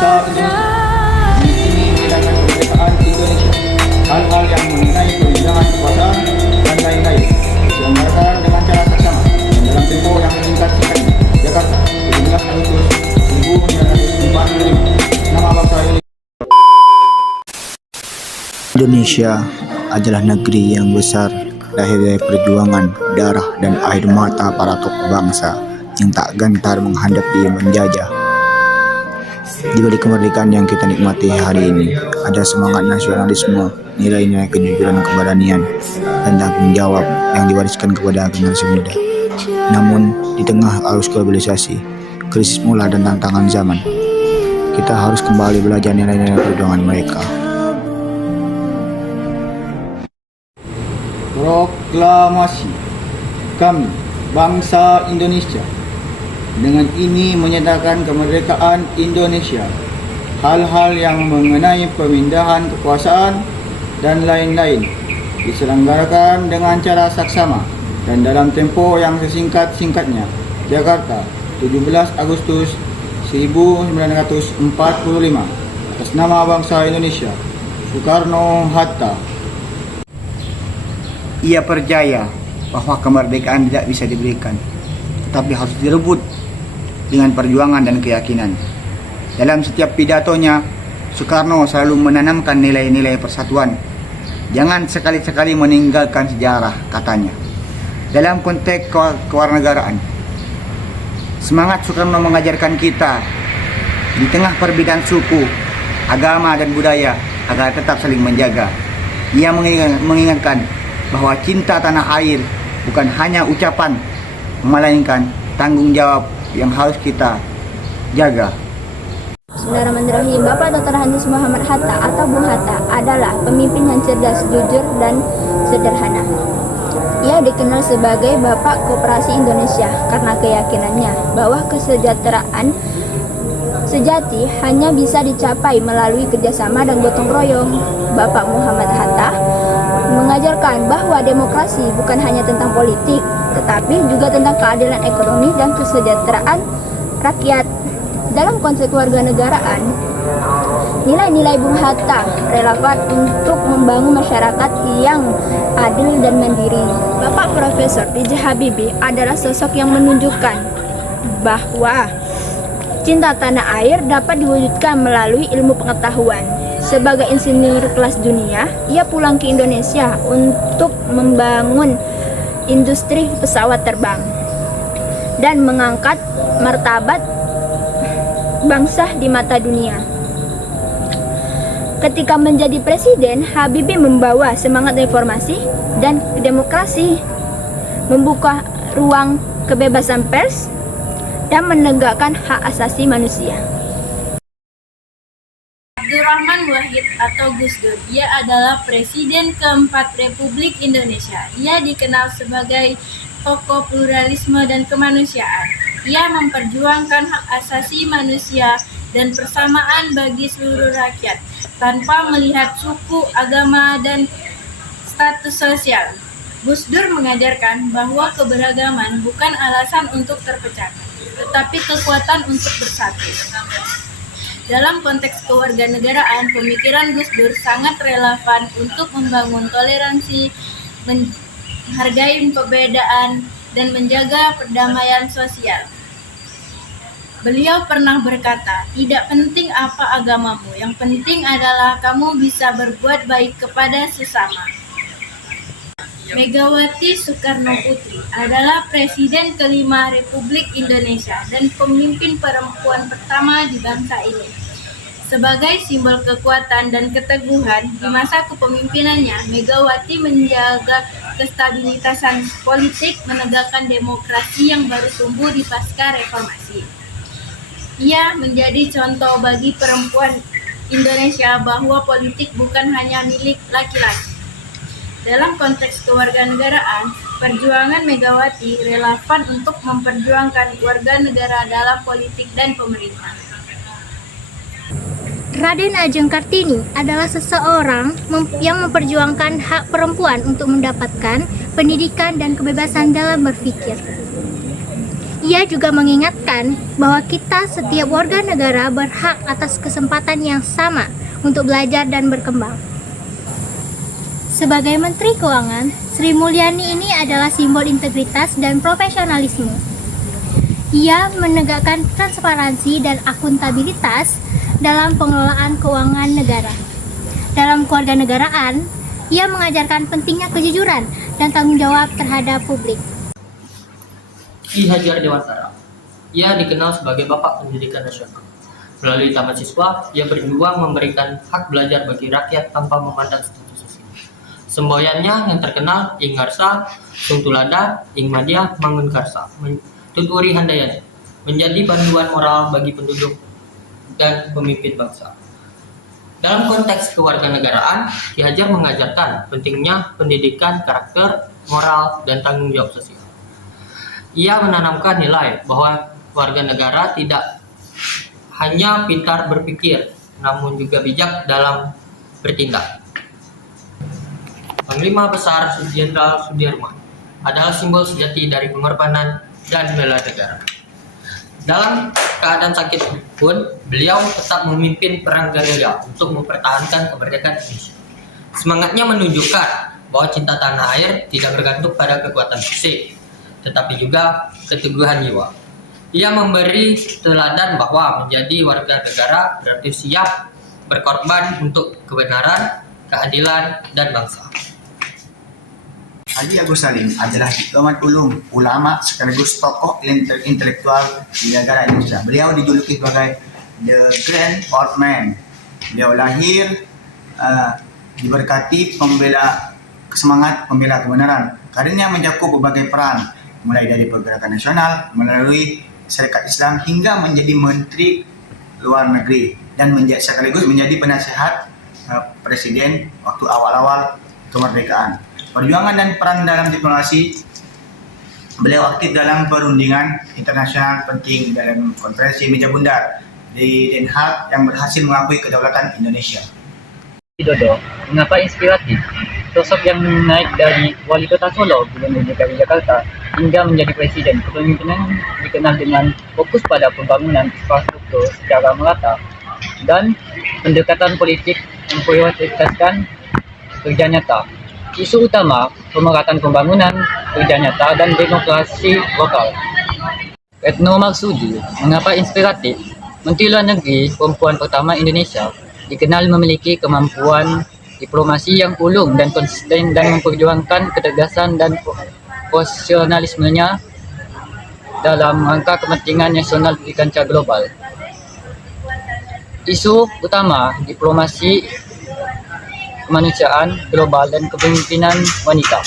bangsa Indonesia. Ini menyatakan kemerdekaan Indonesia. Hal-hal yang mengenai pemindahan kekuasaan dan lain-lain diselenggarakan dengan cara seksama dan dalam tempo yang singkat-singkatnya. Jakarta, 17 Agustus 1945. Nama bangsa Indonesia adalah negeri yang besar, lahir dari perjuangan, darah, dan air mata para tokoh bangsa yang tak gentar menghadapi menjajah. Di balik kemerdekaan yang kita nikmati hari ini, ada semangat nasionalisme, nilai-nilai kejujuran, keberanian, dan tanggung jawab yang diwariskan kepada generasi muda. Namun, di tengah arus globalisasi, krisis mula dan tantangan zaman, kita harus kembali belajar nilai-nilai perjuangan mereka. Proklamasi kami, bangsa Indonesia, dengan ini menyatakan kemerdekaan Indonesia. Hal-hal yang mengenai pemindahan kekuasaan dan lain-lain diselenggarakan dengan cara saksama dan dalam tempo yang sesingkat-singkatnya. Jakarta, 17 Agustus 1945. Atas nama bangsa Indonesia, Soekarno-Hatta. Ia percaya bahwa kemerdekaan tidak bisa diberikan, tetapi harus direbut dengan perjuangan dan keyakinan. Dalam setiap pidatonya, Soekarno selalu menanamkan nilai-nilai persatuan. Jangan sekali-sekali meninggalkan sejarah, katanya. Dalam konteks kewarganegaraan, semangat Soekarno mengajarkan kita di tengah perbedaan suku, agama, dan budaya agar tetap saling menjaga. Ia mengingatkan bahwa cinta tanah air bukan hanya ucapan, melainkan tanggung jawab yang harus kita jaga. Bismillahirrahmanirrahim. Bapak Dr. Handes Muhammad Hatta atau Bung Hatta adalah pemimpin yang cerdas, jujur, dan sederhana. Ia dikenal sebagai Bapak Koperasi Indonesia karena keyakinannya bahwa kesejahteraan sejati hanya bisa dicapai melalui kerjasama dan gotong royong. Bapak Muhammad Hatta mengajarkan bahwa demokrasi bukan hanya tentang politik, tetapi juga tentang keadilan ekonomi dan kesejahteraan rakyat. Dalam konteks kewarganegaraan, nilai-nilai Bung Hatta relevan untuk membangun masyarakat yang adil dan mandiri. Bapak Profesor B.J. Habibie adalah sosok yang menunjukkan bahwa cinta tanah air dapat diwujudkan melalui ilmu pengetahuan. Sebagai insinyur kelas dunia, ia pulang ke Indonesia untuk membangun industri pesawat terbang dan mengangkat martabat bangsa di mata dunia. Ketika menjadi presiden, Habibie membawa semangat reformasi dan demokrasi, membuka ruang kebebasan pers, dan menegakkan hak asasi manusia. Abdurrahman Wahid atau Gus Dur, ia adalah Presiden keempat Republik Indonesia. Ia dikenal sebagai tokoh pluralisme dan kemanusiaan. Ia memperjuangkan hak asasi manusia dan persamaan bagi seluruh rakyat, tanpa melihat suku, agama, dan status sosial. Gus Dur mengajarkan bahwa keberagaman bukan alasan untuk terpecah, tetapi kekuatan untuk bersatu. Dalam konteks kewarganegaraan, pemikiran Gus Dur sangat relevan untuk membangun toleransi, menghargai perbedaan, dan menjaga perdamaian sosial. Beliau pernah berkata, "Tidak penting apa agamamu, yang penting adalah kamu bisa berbuat baik kepada sesama." Megawati Soekarno Putri adalah Presiden kelima Republik Indonesia dan pemimpin perempuan pertama di bangsa ini. Sebagai simbol kekuatan dan keteguhan di masa kepemimpinannya, Megawati menjaga kestabilitasan politik, menegakkan demokrasi yang baru tumbuh di pasca reformasi. Ia menjadi contoh bagi perempuan Indonesia bahwa politik bukan hanya milik laki-laki. Dalam konteks kewarganegaraan, perjuangan Megawati relevan untuk memperjuangkan warga negara dalam politik dan pemerintah. Raden Ajeng Kartini adalah seseorang yang memperjuangkan hak perempuan untuk mendapatkan pendidikan dan kebebasan dalam berpikir. Ia juga mengingatkan bahwa kita setiap warga negara berhak atas kesempatan yang sama untuk belajar dan berkembang. Sebagai Menteri Keuangan, Sri Mulyani ini adalah simbol integritas dan profesionalisme. Ia menegakkan transparansi dan akuntabilitas dalam pengelolaan keuangan negara. Dalam kewarganegaraan, ia mengajarkan pentingnya kejujuran dan tanggung jawab terhadap publik. Ki Hajar Dewantara. Ia dikenal sebagai Bapak Pendidikan Nasional. Melalui Taman Siswa, ia berjuang memberikan hak belajar bagi rakyat tanpa memandang status sosial. Semboyannya yang terkenal Ing Ngarsa, Sung Tulada, Ing Madya, Mangun Karsa, Tuturi Handayani, menjadi panduan moral bagi penduduk dan pemimpin bangsa. Dalam konteks kewarganegaraan, Ki Hajar mengajarkan pentingnya pendidikan karakter, moral, dan tanggung jawab sosial. Ia menanamkan nilai bahwa warga negara tidak hanya pintar berpikir, namun juga bijak dalam bertindak. Panglima Besar Jenderal Sudirman adalah simbol sejati dari pengorbanan dan bela negara. Dalam keadaan sakit pun, beliau tetap memimpin perang gerilya untuk mempertahankan kemerdekaan Indonesia. Semangatnya menunjukkan bahwa cinta tanah air tidak bergantung pada kekuatan fisik, tetapi juga keteguhan jiwa. Ia memberi teladan bahwa menjadi warga negara berarti siap berkorban untuk kebenaran, keadilan, dan bangsa. Haji Agus Salim adalah diplomat ulama sekaligus tokoh intelektual di negara Indonesia. Beliau dijuluki sebagai The Grand Old Man. Beliau lahir diberkati semangat pembela kebenaran. Karirnya mencakup berbagai peran, mulai dari pergerakan nasional, melalui Serikat Islam, hingga menjadi Menteri Luar Negeri dan sekaligus menjadi penasihat Presiden waktu awal-awal kemerdekaan. Perjuangan dan peran dalam diplomasi, beliau aktif dalam perundingan internasional penting dalam konferensi meja bundar di Den Haag yang berhasil mengakui kedaulatan Indonesia. Widodo, mengapa inspiratif? Sosok yang naik dari wali kota Solo, Gubernur DKI Jakarta, hingga menjadi presiden. Kepemimpinan dikenal dengan fokus pada pembangunan infrastruktur secara merata dan pendekatan politik memprioritaskan kerja nyata. Isu utama pemerataan pembangunan, kerja nyata, dan demokrasi lokal. Retno Marsudi, mengapa inspiratif? Menteri Luar Negeri perempuan pertama Indonesia, dikenal memiliki kemampuan diplomasi yang ulung dan konsisten dan memperjuangkan ketegasan dan profesionalismenya dalam rangka kepentingan nasional di kancah global. Isu utama diplomasi kemanusiaan global dan kepemimpinan wanita.